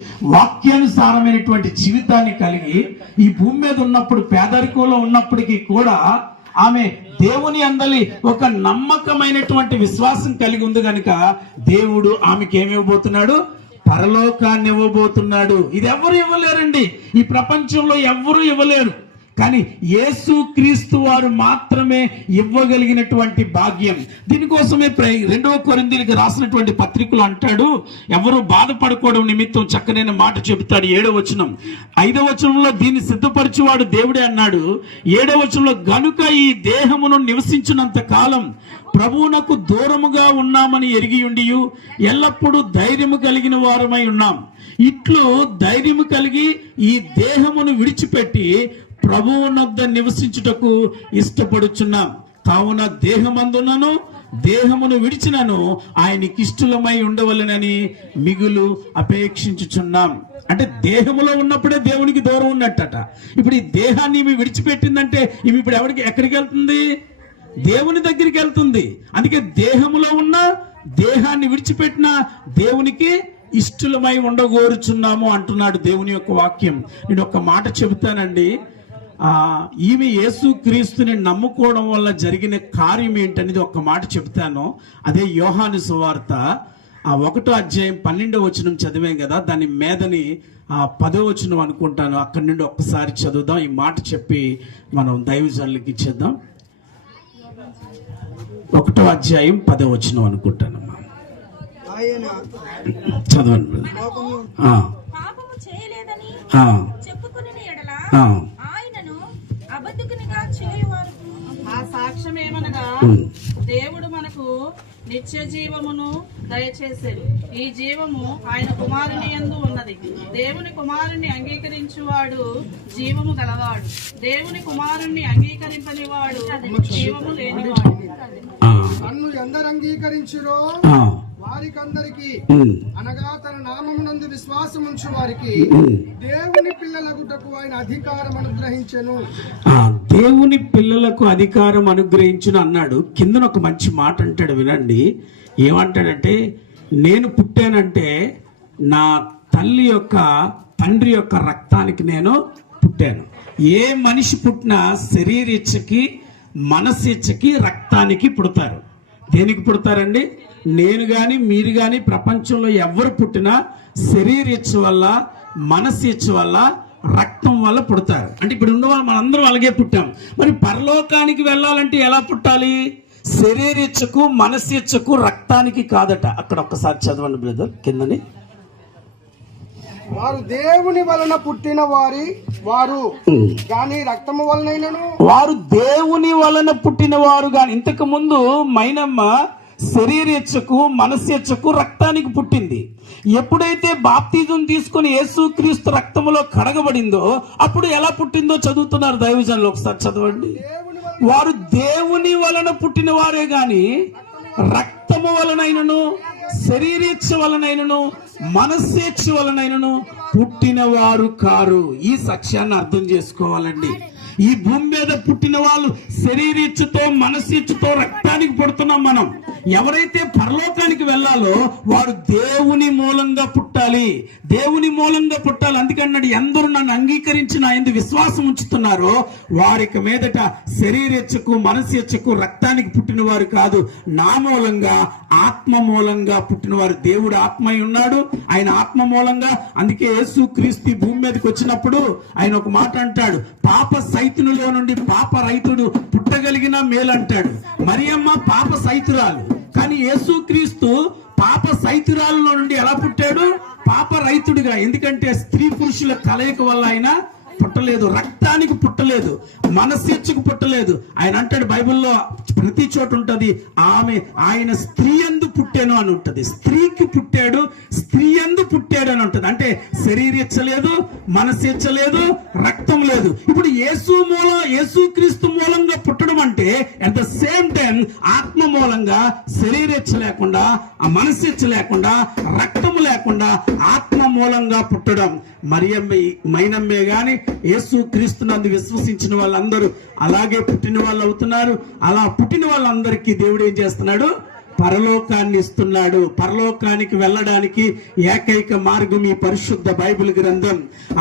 వాక్యానుసారమైనటువంటి జీవితాన్ని కలిగి ఈ భూమి మీద ఉన్నప్పుడు పేదరికంలో ఉన్నప్పటికీ కూడా ఆమె దేవుని అందలి ఒక నమ్మకమైనటువంటి విశ్వాసం కలిగి ఉంది కనుక దేవుడు ఆమెకి ఏమి ఇవ్వబోతున్నాడు? పరలోకాన్ని ఇవ్వబోతున్నాడు. ఇది ఎవరు ఇవ్వలేరండి, ఈ ప్రపంచంలో ఎవరు ఇవ్వలేరు. కానీ యేసు క్రీస్తు వారు మాత్రమే ఇవ్వగలిగినటువంటి భాగ్యం. దీనికోసమే 2 కొరింథీయులకు రాసినటువంటి పత్రికలు అంటాడు, ఎవరు బాధపడకూడదు నిమిత్తం చక్కనైన మాట చెబుతాడు. 7వ వచనం, 5వ వచనంలో దీన్ని సిద్ధపరిచేవాడు దేవుడే అన్నాడు. 7వ వచనంలో, గనుక ఈ దేహమును నివసించినంత కాలం ప్రభువునకు దూరముగా ఉన్నామని ఎరిగి ఉండి ఎల్లప్పుడూ ధైర్యము కలిగిన వారమై ఉన్నాం. ఇట్లు ధైర్యము కలిగి ఈ దేహమును విడిచిపెట్టి ప్రభువునొద్ద నివసించుటకు ఇష్టపడుచున్నాం. కావున దేహమందునను దేహమును విడిచినను ఆయనకి ఇష్టలమై ఉండవలెనని మిగులు అపేక్షించుచున్నాం. అంటే దేహములో ఉన్నప్పుడే దేవునికి దూరం ఉన్నట్టట. ఇప్పుడు ఈ దేహాన్ని ఈమె విడిచిపెట్టిందంటే ఈమె ఇప్పుడు ఎక్కడికి వెళ్తుంది? దేవుని దగ్గరికి వెళ్తుంది. అందుకే దేహములో ఉన్న దేహాన్ని విడిచిపెట్టిన దేవునికి ఇష్టలమై ఉండగోరుచున్నాము అంటున్నాడు దేవుని యొక్క వాక్యం. నేను ఒక మాట చెబుతానండి, ఈమె యేసు క్రీస్తుని నమ్ముకోవడం వల్ల జరిగిన కార్యం ఏంటనేది ఒక మాట చెబుతాను. అదే యోహాను సువార్త 1వ అధ్యాయం 12వ వచనం చదివాం కదా, దాని మీదని 10వ వచనం అనుకుంటాను. అక్కడి నుండి ఒక్కసారి చదువుదాం. ఈ మాట చెప్పి మనం దైవజనులకి ఇచ్చేద్దాం. 1వ అధ్యాయం 10వ వచనం అనుకుంటాను. చదవండి. ఆ సాక్ష్యం ఏమనగా దేవుడు మనకు నిత్య జీవమును దయచేసేది. ఈ జీవము ఆయన కుమారుని యందు ఉన్నది. దేవుని కుమారుణ్ణి అంగీకరించువాడు జీవము గలవాడు, దేవుని కుమారుణ్ణి అంగీకరింపని వాడు జీవము లేనివాడు. నన్ను ఎందరు అంగీకరించురో వారికందరికి, అనగా తన నామమునందు విశ్వాసం ఉంచు వారికి దేవుని పిల్లలగుటకు ఆయన అధికారం అనుగ్రహించెను. దేవుని పిల్లలకు అధికారం అనుగ్రహించును అన్నాడు. కింద ఒక మంచి మాట అంటాడు, వినండి. ఏమంటాడంటే, నేను పుట్టానంటే నా తల్లి యొక్క తండ్రి యొక్క రక్తానికి నేను పుట్టాను. ఏ మనిషి పుట్టినా శరీరేచ్ఛకి మనసేచ్ఛకి రక్తానికి పుడతారు. దేనికి పుడతారండి? నేను గాని మీరు గాని ప్రపంచంలో ఎవరు పుట్టినా శరీరేచ్ఛ వల్ల మనసేచ్ఛ వల్ల రక్తం వల్ల పుడతారు. అంటే ఇప్పుడు ఉన్న వాళ్ళు మనందరం అలాగే పుట్టాం. మరి పరలోకానికి వెళ్ళాలంటే ఎలా పుట్టాలి? శరీరేచ్ఛకు మనసేచ్ఛకు రక్తానికి కాదట. అక్కడ ఒక్కసారి చదవండి బ్రదర్ కిందని. వారు దేవుని వలన పుట్టిన వారు గాని రక్తము వలనైనను, వారు దేవుని వలన పుట్టిన వారు గాని. ఇంతకు ముందు మైనమ్మ శరీరేచ్ఛకు మనసేచ్ఛకు రక్తానికి పుట్టింది. ఎప్పుడైతే బాప్తిజం తీసుకుని యేసుక్రీస్తు రక్తములో కడగబడిందో అప్పుడు ఎలా పుట్టిందో చదువుతున్నారు దైవజనులు. ఒకసారి చదవండి. వారు దేవుని వలన పుట్టిన వారే గాని రక్తము వలనైనను శరీరేచ్ఛ వలనైనను మనస్సేచ్ఛ వలనైనను పుట్టిన వారు కారు. ఈ సత్యాన్ని అర్థం చేసుకోవాలండి. ఈ భూమి మీద పుట్టిన వాళ్ళు శరీరేచ్ఛతో మనస్సేచ్ఛతో రక్తానికి పుడుతున్నాం మనం. ఎవరైతే పరలోకానికి వెళ్ళాలో వారు దేవుని మూలంగా పుట్టాలి, దేవుని మూలంగా పుట్టాలి. అందుకన్నాడు, ఎందరూ నన్ను అంగీకరించి నా యందు విశ్వాసం ఉంచుతున్నారో వారికి మీదట శరీరేచ్ఛకు మనస్సేచ్ఛకు రక్తానికి పుట్టిన వారు కాదు, నా మూలంగా ఆత్మ మూలంగా పుట్టిన వారు. దేవుడు ఆత్మై ఉన్నాడు, ఆయన ఆత్మ మూలంగా. అందుకే యేసు క్రీస్తు భూమి మీదకి వచ్చినప్పుడు ఆయన ఒక మాట అంటాడు, పాప సైతునిలో నుండి పాప రైతుడు పుట్టగలిగిన మేలంటాడు. మరియమ్మ పాప సైతురాలు, కానీ యేసుక్రీస్తు పాప సైతురాలలో నుండి ఎలా పుట్టాడు? పాప రైతుడిగా. ఎందుకంటే స్త్రీ పురుషుల కలయిక వల్ల ఆయన పుట్టలేదు, రక్తానికి పుట్టలేదు, మనస్సేచ్ఛకు పుట్టలేదు. ఆయన అంటాడు, బైబిల్లో ప్రతి చోట ఉంటది, ఆయన స్త్రీ యందు పుట్టాను అని ఉంటది. స్త్రీకి పుట్టాడు, స్త్రీ యందు పుట్టాడు అని ఉంటది. అంటే శరీరేచ్ఛ లేదు, మనస్సేచ్ఛ లేదు, రక్తం లేదు. ఇప్పుడు యేసుక్రీస్తు మూలంగా పుట్టడం అంటే అట్ ద సేమ్ టైం ఆత్మ మూలంగా శరీరేచ్ఛ లేకుండా, ఆ మనస్సేచ్ఛ లేకుండా, రక్తము లేకుండా ఆత్మ మూలంగా పుట్టడం. మైనమ్మే గాని యేసు క్రీస్తునందు విశ్వసించిన వాళ్ళందరూ అలాగే పుట్టిన వాళ్ళు అవుతున్నారు. అలా పుట్టిన వాళ్ళందరికీ దేవుడు ఏం చేస్తున్నాడు? పరలోకాన్ని ఇస్తున్నాడు. పరలోకానికి వెళ్ళడానికి ఏకైక మార్గం ఈ పరిశుద్ధ బైబిల్ గ్రంథం.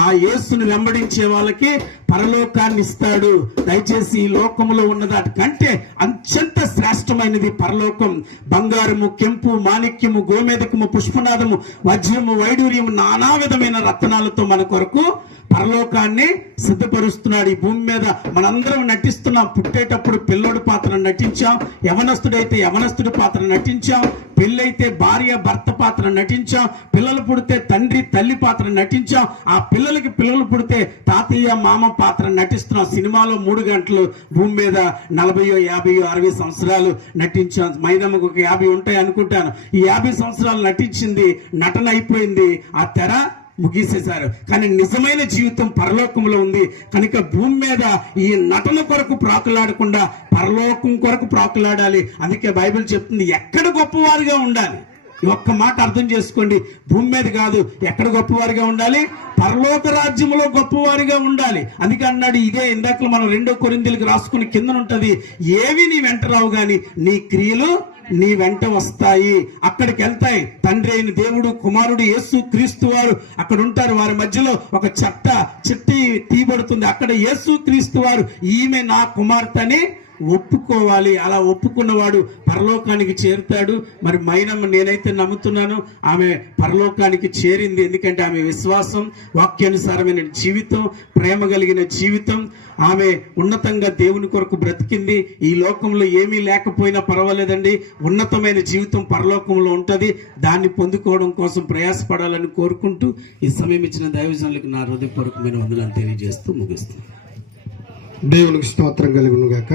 ఆ యేసును వెంబడించే వాళ్ళకి పరలోకాన్ని ఇస్తాడు. దయచేసి ఈ లోకములో ఉన్న దాటికంటే అత్యంత శ్రేష్టమైనది పరలోకం. బంగారము, కెంపు, మాణిక్యము, గోమేదకము, పుష్పనాదము, వజ్రము, వైడూర్యము, నానా విధమైన రత్నాలతో మన కొరకు పరలోకాన్ని సిద్ధపరుస్తున్నాడు. ఈ భూమి మీద మనందరం నటిస్తున్నాం. పుట్టేటప్పుడు పిల్లోడి పాత్ర నటించాం, యవనస్తుడైతే యవనస్తుడి పాత్ర నటించాం, పెళ్ళైతే భార్య భర్త పాత్ర నటించాం, పిల్లలు పుడితే తండ్రి తల్లి పాత్ర నటించాం, ఆ పిల్లలకి పిల్లలు పుడితే తాతయ్య మామ పాత్ర నటిస్తున్నాం. సినిమాలో 3 గంటలు, భూమి మీద 40, 50, 60 సంవత్సరాలు నటించాం. మైదమ్మకు ఒక 50 ఉంటాయి అనుకుంటాను. ఈ 50 సంవత్సరాలు నటించింది, నటన అయిపోయింది, ఆ తెర ముగిసేశారు. కానీ నిజమైన జీవితం పరలోకంలో ఉంది కనుక భూమి మీద ఈ నటన కొరకు ప్రాకులాడకుండా పరలోకం కొరకు ప్రాకులాడాలి. అందుకే బైబిల్ చెప్తుంది ఎక్కడ గొప్పవారుగా ఉండాలి. ఈ ఒక్క మాట అర్థం చేసుకోండి. భూమి మీద కాదు, ఎక్కడ గొప్పవారిగా ఉండాలి? పరలోక రాజ్యంలో గొప్పవారిగా ఉండాలి. అందుకే అన్నాడు, ఇదే ఇందాక మనం 2 కొరింథీయులకు రాసుకుని కింద ఉంటది, ఏవి నీ వెంట రావు గాని నీ క్రియలు నీ వెంట వస్తాయి. అక్కడికి వెళ్తాయి. తండ్రి అయిన దేవుడు, కుమారుడు యేసు క్రీస్తు వారు అక్కడ ఉంటారు. వారి మధ్యలో ఒక చిట్టి తీయబడుతుంది. అక్కడ యేసు క్రీస్తు వారు ఈమె నా కుమార్తె అని ఒప్పుకోవాలి. అలా ఒప్పుకున్నవాడు పరలోకానికి చేరుతాడు. మరి మైనమ్మ, నేనైతే నమ్ముతున్నాను ఆమె పరలోకానికి చేరింది. ఎందుకంటే ఆమె విశ్వాసం, వాక్యానుసారమైన జీవితం, ప్రేమ కలిగిన జీవితం, ఆమె ఉన్నతంగా దేవుని కొరకు బ్రతికింది. ఈ లోకంలో ఏమీ లేకపోయినా పర్వాలేదండి, ఉన్నతమైన జీవితం పరలోకంలో ఉంటది. దాన్ని పొందుకోవడం కోసం ప్రయాసపడాలని కోరుకుంటూ ఈ సమయం ఇచ్చిన దైవజనులకు నా హృదయపూర్వకమైన వందనాలు తెలియజేస్తూ ముగిస్తున్నాను. దేవునికి స్తోత్రం కలుగును గాక.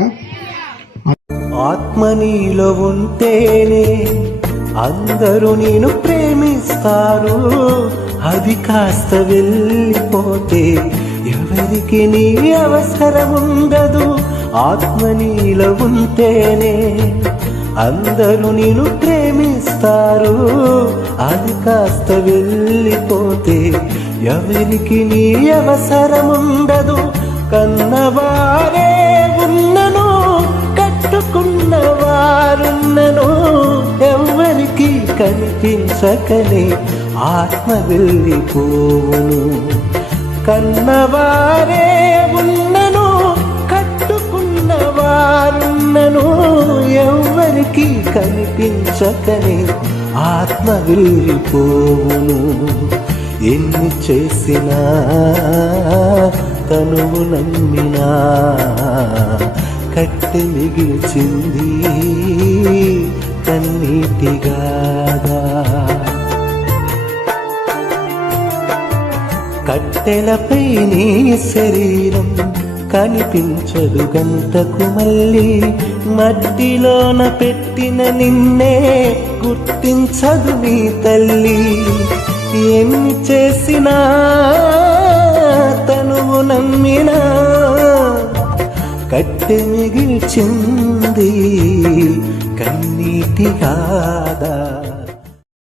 ఆత్మ నీలో ఉంటేనే అందరూ నేను ప్రేమిస్తారు. అది కాస్త వెళ్ళిపోతే ఎవరికి నీ అవసరం ఉండదు. ఆత్మ నీలో ఉంటేనే అందరూ నేను ప్రేమిస్తారు. అది కాస్త వెళ్ళిపోతే ఎవరికి నీ అవసరం ఉండదు. కన్నవారే ఉన్నను, కట్టుకున్నవారున్నను, ఎవరికి కనిపించకనే ఆత్మ వెళ్ళిపోవును. కన్నవారే ఉన్నను, కట్టుకున్నవారున్నను, ఎవరికి కనిపించకనే ఆత్మ వెళ్ళిపోవును. ఎన్ని చేసినా తనువు నమ్మినా కట్టె మిగిల్చింది కన్నీటిగాదా. కట్టెలపై నీ శరీరం కనిపించదు గంటకు మళ్ళీ. మట్టిలోన పెట్టిన నిన్నే గుర్తించదు నీ తల్లి. ఎన్ని చేసినా తనువు నమ్మినా కట్టె మిగిల్చింది కన్నీటి గాదా.